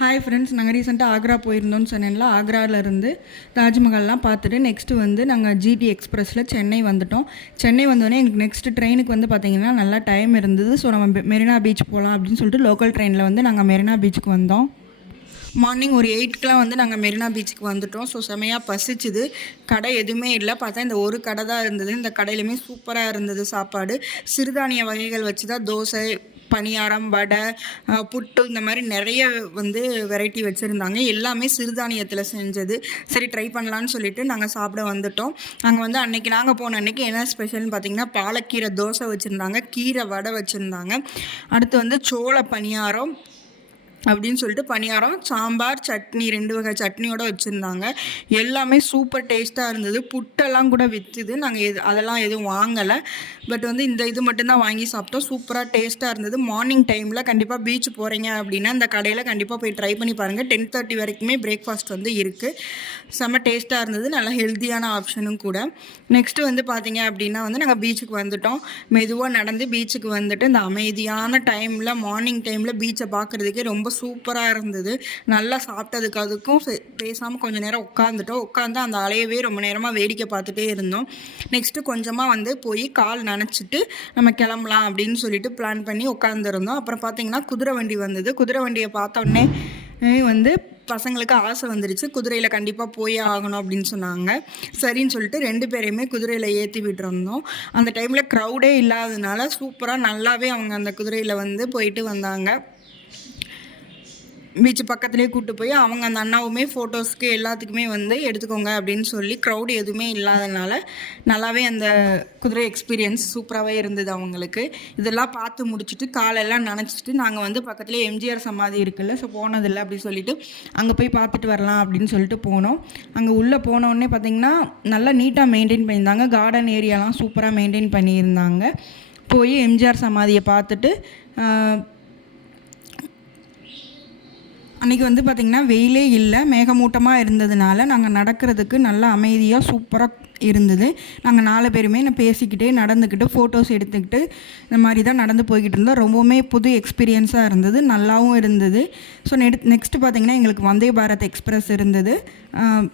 Hi friends, நாங்கள் ரீசெண்டாக ஆக்ரா போயிருந்தோம்னு சொன்னேன்ல. ஆக்ராவிலேருந்து தாஜ்மஹால்லாம் பார்த்துட்டு நெக்ஸ்ட்டு வந்து நாங்கள் ஜிடி எக்ஸ்பிரஸில் சென்னை வந்துட்டோம். சென்னை வந்தோடனே எங்களுக்கு நெக்ஸ்ட்டு ட்ரெயினுக்கு வந்து பார்த்திங்கன்னா நல்லா டைம் இருந்தது. ஸோ நம்ம மெரினா பீச் போகலாம் அப்படின்னு சொல்லிட்டு லோக்கல் ட்ரெயினில் வந்து நாங்கள் மெரினா பீச்சுக்கு வந்தோம். மார்னிங் ஒரு 8க்குலாம் வந்து நாங்கள் மெரினா பீச்சுக்கு வந்துவிட்டோம். ஸோ செமையாக பசிச்சுது. கடை எதுவுமே இல்லை. பார்த்தா இந்த ஒரு கடை தான் இருந்தது. இந்த கடையிலுமே சூப்பராக இருந்தது சாப்பாடு. சிறுதானிய வகைகள் வச்சு தான் தோசை, பணியாரம், வடை, புட்டு இந்த மாதிரி நிறைய வந்து வெரைட்டி வச்சுருந்தாங்க. எல்லாமே சிறுதானியத்தில் செஞ்சது. சரி ட்ரை பண்ணலான்னு சொல்லிட்டு நாங்கள் சாப்பிட வந்துவிட்டோம். அங்கே வந்து அன்றைக்கி நாங்கள் போன அன்றைக்கி என்ன ஸ்பெஷல்னு பார்த்திங்கன்னா பாலக்கீரை தோசை வச்சுருந்தாங்க, கீரை வடை வச்சுருந்தாங்க. அடுத்து வந்து சோள பணியாரம் அப்படின்னு சொல்லிட்டு பணியாரம், சாம்பார், சட்னி 2 வகை சட்னியோடு வச்சுருந்தாங்க. எல்லாமே சூப்பர் டேஸ்ட்டாக இருந்தது. புட்டெல்லாம் கூட விற்றுது. நாங்கள் அதெல்லாம் எதுவும் வாங்கலை. பட் வந்து இந்த இது மட்டும்தான் வாங்கி சாப்பிட்டோம். சூப்பராக டேஸ்ட்டாக இருந்தது. மார்னிங் டைமில் கண்டிப்பாக பீச் போகிறீங்க அப்படின்னா இந்த கடையில் கண்டிப்பாக போய் ட்ரை பண்ணி பாருங்கள். 10:30 வரைக்குமே பிரேக்ஃபாஸ்ட் வந்து இருக்குது. செம்ம டேஸ்ட்டாக இருந்தது. நல்லா ஹெல்த்தியான ஆப்ஷனும் கூட. நெக்ஸ்ட்டு வந்து பார்த்திங்க அப்படின்னா வந்து நாங்கள் பீச்சுக்கு வந்துவிட்டோம். மெதுவாக நடந்து பீச்சுக்கு வந்துட்டு இந்த அமைதியான டைமில் மார்னிங் டைமில் பீச்சை பார்க்குறதுக்கே ரொம்ப சூப்பராக இருந்தது. நல்லா சாப்பிட்டதுக்கு அதுக்கும் பேசாமல் கொஞ்சம் நேரம் உட்காந்துட்டோம். உட்காந்து அந்த அலையவே ரொம்ப நேரமாக வேடிக்கை பார்த்துட்டே இருந்தோம். நெக்ஸ்ட்டு கொஞ்சமாக வந்து போய் கால் நனைச்சிட்டு நம்ம கிளம்பலாம் அப்படின்னு சொல்லிட்டு பிளான் பண்ணி உட்காந்துருந்தோம். அப்புறம் பார்த்திங்கன்னா குதிரை வண்டி வந்தது. குதிரை வண்டியை பார்த்தோன்னே வந்து பசங்களுக்கு ஆசை வந்துருச்சு. குதிரையில் கண்டிப்பாக போயே ஆகணும் அப்படின்னு சொன்னாங்க. சரின்னு சொல்லிட்டு 2 பேரையுமே குதிரையில் ஏற்றி விட்டுருந்தோம். அந்த டைமில் க்ரௌடே இல்லாததுனால சூப்பராக நல்லாவே அவங்க அந்த குதிரையில் வந்து போயிட்டு வந்தாங்க. பீச்சு பக்கத்துலேயே கூப்பிட்டு போய் அவங்க அந்த அண்ணாவுமே ஃபோட்டோஸ்க்கு எல்லாத்துக்குமே வந்து எடுத்துக்கோங்க அப்படின்னு சொல்லி க்ரௌடு எதுவுமே இல்லாதனால நல்லாவே அந்த குதிரை எக்ஸ்பீரியன்ஸ் சூப்பராகவே இருந்தது அவங்களுக்கு. இதெல்லாம் பார்த்து முடிச்சுட்டு காலெல்லாம் நனைச்சிட்டு நாங்கள் வந்து பக்கத்துலேயே எம்ஜிஆர் சமாதி இருக்குல்ல, ஸோ போனதில்லை அப்படின்னு சொல்லிட்டு அங்கே போய் பார்த்துட்டு வரலாம் அப்படின்னு சொல்லிட்டு போனோம். அங்கே உள்ளே போனோடனே பார்த்திங்கன்னா நல்லா நீட்டாக மெயின்டைன் பண்ணியிருந்தாங்க. கார்டன் ஏரியாலாம் சூப்பராக மெயின்டைன் பண்ணியிருந்தாங்க. போய் எம்ஜிஆர் சமாதியை பார்த்துட்டு அன்றைக்கி வந்து பார்த்திங்கன்னா வெயிலே இல்லை, மேகமூட்டமாக இருந்ததுனால நாங்கள் நடக்கிறதுக்கு நல்லா அமைதியாக சூப்பராக இருந்தது. நாங்கள் 4 பேருமே பேசிக்கிட்டே நடந்துக்கிட்டு ஃபோட்டோஸ் எடுத்துக்கிட்டு இந்த மாதிரி தான் நடந்து போய்கிட்டு இருந்தோம். ரொம்பவுமே புது எக்ஸ்பீரியன்ஸாக இருந்தது, நல்லாவும் இருந்தது. ஸோ நெக்ஸ்ட்டு பார்த்திங்கன்னா எங்களுக்கு வந்தே பாரத் எக்ஸ்பிரஸ் இருந்தது.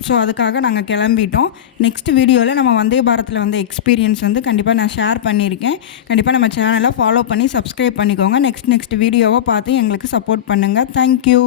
ஸோ அதுக்காக நாங்கள் கிளம்பிட்டோம். நெக்ஸ்ட் வீடியோவில் நம்ம வந்தே பாரத்தில் வந்த எக்ஸ்பீரியன்ஸ் வந்து கண்டிப்பாக நான் ஷேர் பண்ணியிருக்கேன். கண்டிப்பாக நம்ம சேனலை ஃபாலோ பண்ணி சப்ஸ்கிரைப் பண்ணிக்கோங்க. நெக்ஸ்ட் வீடியோவை பார்த்து எங்களுக்கு சப்போர்ட் பண்ணுங்கள். தேங்க்யூ.